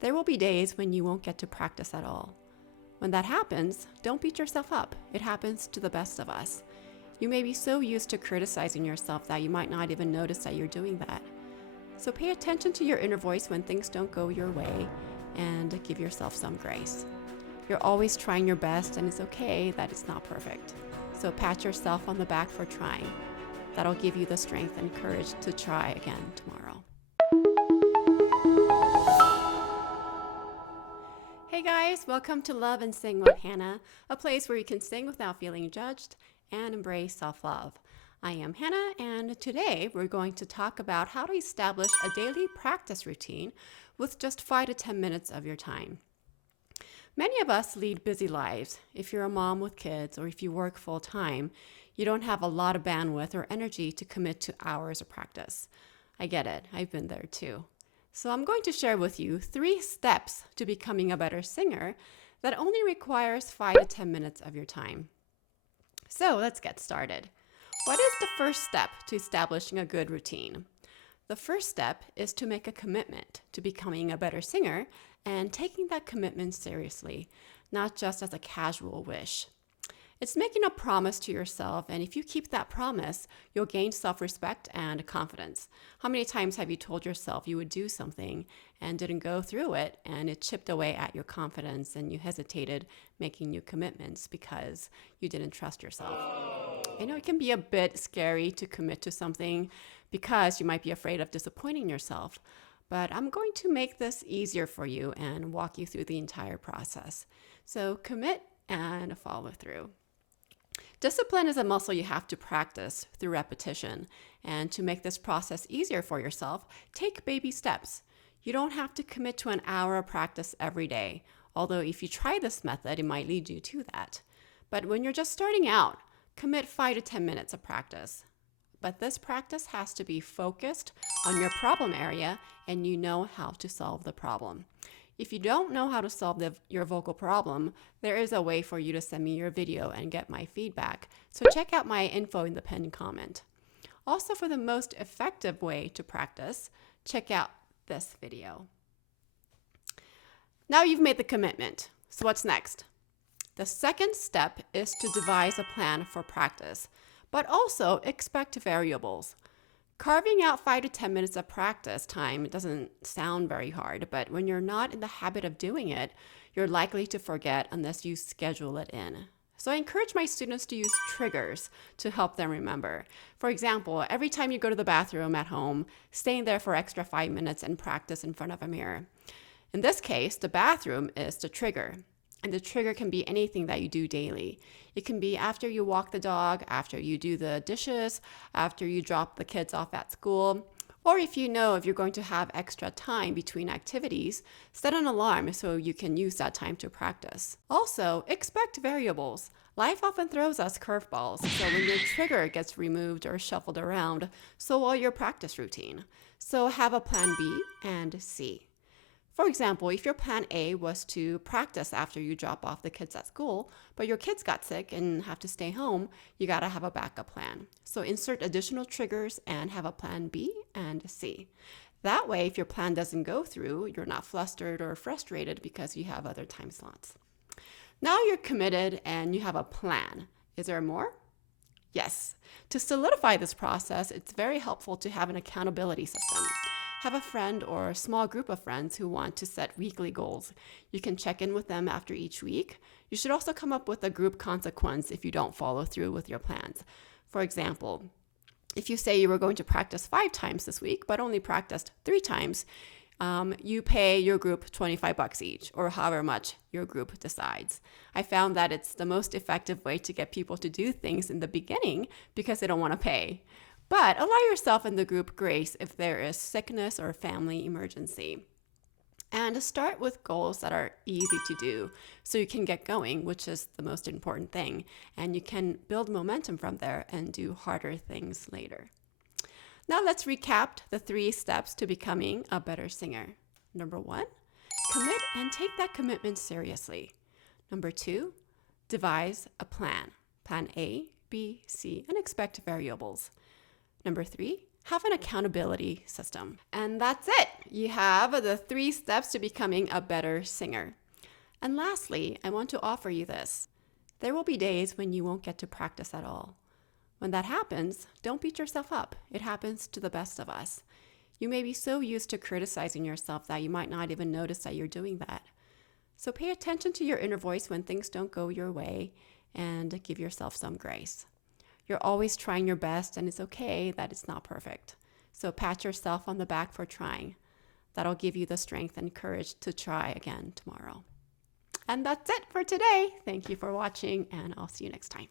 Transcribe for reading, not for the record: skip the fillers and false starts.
There will be days when you won't get to practice at all. When that happens, don't beat yourself up. It happens to the best of us. You may be so used to criticizing yourself that you might not even notice that you're doing that. So pay attention to your inner voice when things don't go your way and give yourself some grace. You're always trying your best, and it's okay that it's not perfect. So pat yourself on the back for trying. That'll give you the strength and courage to try again tomorrow. Hey guys, welcome to Love and Sing with Hannah, a place where you can sing without feeling judged and embrace self-love. I am Hannah, and today we're going to talk about how to establish a daily practice routine with just 5 to 10 minutes of your time. Many of us lead busy lives. If you're a mom with kids or if you work full-time, you don't have a lot of bandwidth or energy to commit to hours of practice. I get it. I've been there too. So I'm going to share with you 3 steps to becoming a better singer that only requires 5 to 10 minutes of your time. So let's get started. What is the first step to establishing a good routine? The first step is to make a commitment to becoming a better singer and taking that commitment seriously, not just as a casual wish. It's making a promise to yourself, and if you keep that promise, you'll gain self-respect and confidence. How many times have you told yourself you would do something and didn't go through it, and it chipped away at your confidence and you hesitated making new commitments because you didn't trust yourself? I know it can be a bit scary to commit to something because you might be afraid of disappointing yourself, but I'm going to make this easier for you and walk you through the entire process. So commit and follow through. Discipline is a muscle you have to practice through repetition. And to make this process easier for yourself, take baby steps. You don't have to commit to an hour of practice every day, although if you try this method, it might lead you to that. But when you're just starting out, commit 5 to 10 minutes of practice. But this practice has to be focused on your problem area and you know how to solve the problem. If you don't know how to solve your vocal problem, there is a way for you to send me your video and get my feedback. So check out my info in the pinned comment. Also, for the most effective way to practice, check out this video. Now you've made the commitment. So what's next? The second step is to devise a plan for practice, but also expect variables. Carving out 5 to 10 minutes of practice time doesn't sound very hard, but when you're not in the habit of doing it, you're likely to forget unless you schedule it in. So I encourage my students to use triggers to help them remember. For example, every time you go to the bathroom at home, stay in there for extra 5 minutes and practice in front of a mirror. In this case, the bathroom is the trigger. And the trigger can be anything that you do daily. It can be after you walk the dog, after you do the dishes, after you drop the kids off at school, or if you know if you're going to have extra time between activities, set an alarm so you can use that time to practice. Also, expect variables. Life often throws us curveballs, so when your trigger gets removed or shuffled around, so will your practice routine. So have a plan B and C. For example, if your plan A was to practice after you drop off the kids at school, but your kids got sick and have to stay home, you gotta have a backup plan. So insert additional triggers and have a plan B and C. That way, if your plan doesn't go through, you're not flustered or frustrated because you have other time slots. Now you're committed and you have a plan. Is there more? Yes. To solidify this process, it's very helpful to have an accountability system. Have a friend or a small group of friends who want to set weekly goals. You can check in with them after each week. You should also come up with a group consequence if you don't follow through with your plans. For example, if you say you were going to practice 5 times this week, but only practiced 3 times, you pay your group $25 each, or however much your group decides. I found that it's the most effective way to get people to do things in the beginning because they don't want to pay. But allow yourself and the group grace if there is sickness or family emergency. And start with goals that are easy to do so you can get going, which is the most important thing. And you can build momentum from there and do harder things later. Now let's recap the 3 steps to becoming a better singer. Number 1, commit and take that commitment seriously. Number 2, devise a plan. Plan A, B, C, and expect variables. Number 3, Have an accountability system. And that's it. You have the 3 steps to becoming a better singer. And lastly, I want to offer you this. There will be days when you won't get to practice at all. When that happens, don't beat yourself up. It happens to the best of us. You may be so used to criticizing yourself that you might not even notice that you're doing that. So pay attention to your inner voice when things don't go your way and give yourself some grace. You're always trying your best, and it's okay that it's not perfect. So pat yourself on the back for trying. That'll give you the strength and courage to try again tomorrow. And that's it for today. Thank you for watching, and I'll see you next time.